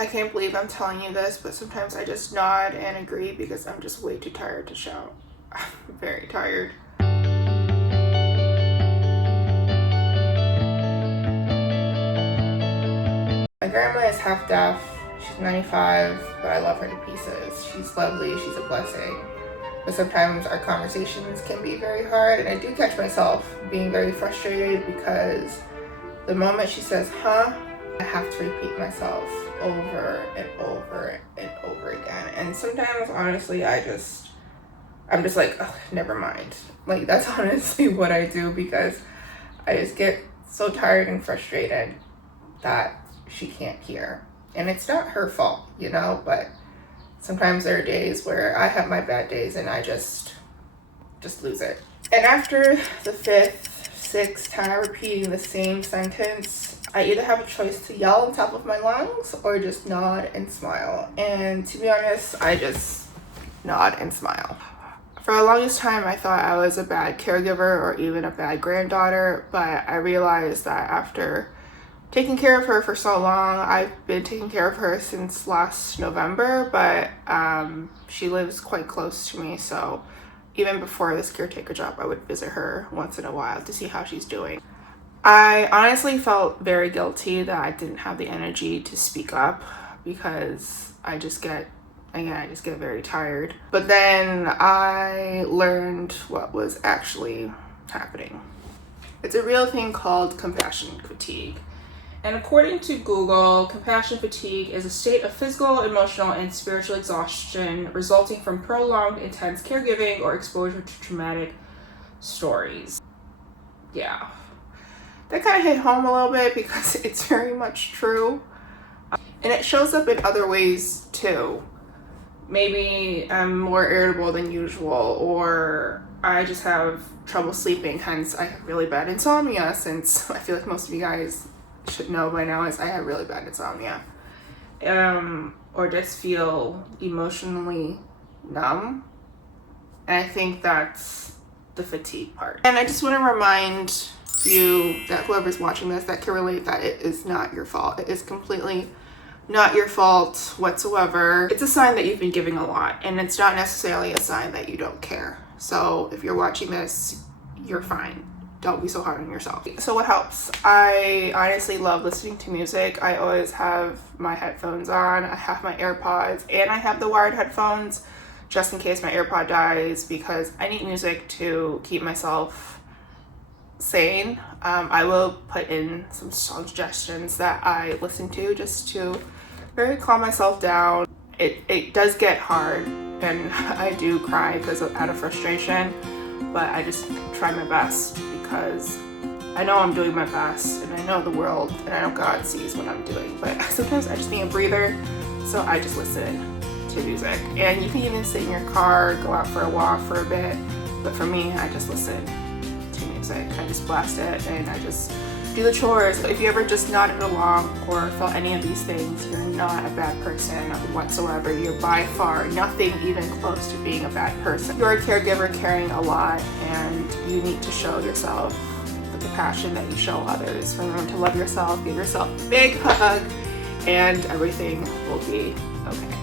I can't believe I'm telling you this, but sometimes I just nod and agree because I'm just way too tired to shout. I'm very tired. My grandma is half deaf. She's 95, but I love her to pieces. She's lovely, she's a blessing. But sometimes our conversations can be very hard, and I do catch myself being very frustrated because the moment she says, huh, I have to repeat myself over and over and over again. And sometimes, honestly, I'm just like, oh, never mind. Like, that's honestly what I do because I just get so tired and frustrated that she can't hear. And it's not her fault, you know, but sometimes there are days where I have my bad days and I just lose it. And after the 5th, 6th time repeating the same sentence, I either have a choice to yell on top of my lungs or just nod and smile. And to be honest, I just nod and smile. For the longest time, I thought I was a bad caregiver or even a bad granddaughter, but I realized that after taking care of her for so long, I've been taking care of her since last November, but she lives quite close to me, so even before this caretaker job, I would visit her once in a while to see how she's doing. I honestly felt very guilty that I didn't have the energy to speak up because I just get very tired. But then I learned what was actually happening. It's a real thing called compassion fatigue. And according to Google, compassion fatigue is a state of physical, emotional, and spiritual exhaustion resulting from prolonged, intense caregiving or exposure to traumatic stories. Yeah. That kind of hit home a little bit because it's very much true. And it shows up in other ways too. Maybe I'm more irritable than usual, or I just have trouble sleeping, hence I have really bad insomnia, since I feel like most of you guys should know by now is I have really bad insomnia. Or just feel emotionally numb. And I think that's the fatigue part. And I just want to remind you that whoever's watching this that can relate that it is not your fault. It is completely not your fault whatsoever. It's a sign that you've been giving a lot, and it's not necessarily a sign that you don't care. So if you're watching this, you're fine. Don't be so hard on yourself. So what helps? I honestly love listening to music. I always have my headphones on. I have my AirPods, and I have the wired headphones just in case my AirPod dies because I need music to keep myself sane. I will put in some song suggestions that I listen to just to very calm myself down. It does get hard and I do cry because out of frustration, but I just try my best because I know I'm doing my best and I know the world and I know God sees what I'm doing, but sometimes I just need a breather, so I just listen to music. And you can even sit in your car, go out for a walk for a bit, but for me, I just listen to music. I just blast it and I just do the chores. If you ever just nodded along or felt any of these things, you're not a bad person whatsoever. You're by far nothing even close to being a bad person. You're a caregiver carrying a lot, and you need to show yourself the compassion that you show others. Remember to love yourself, give yourself a big hug, and everything will be okay.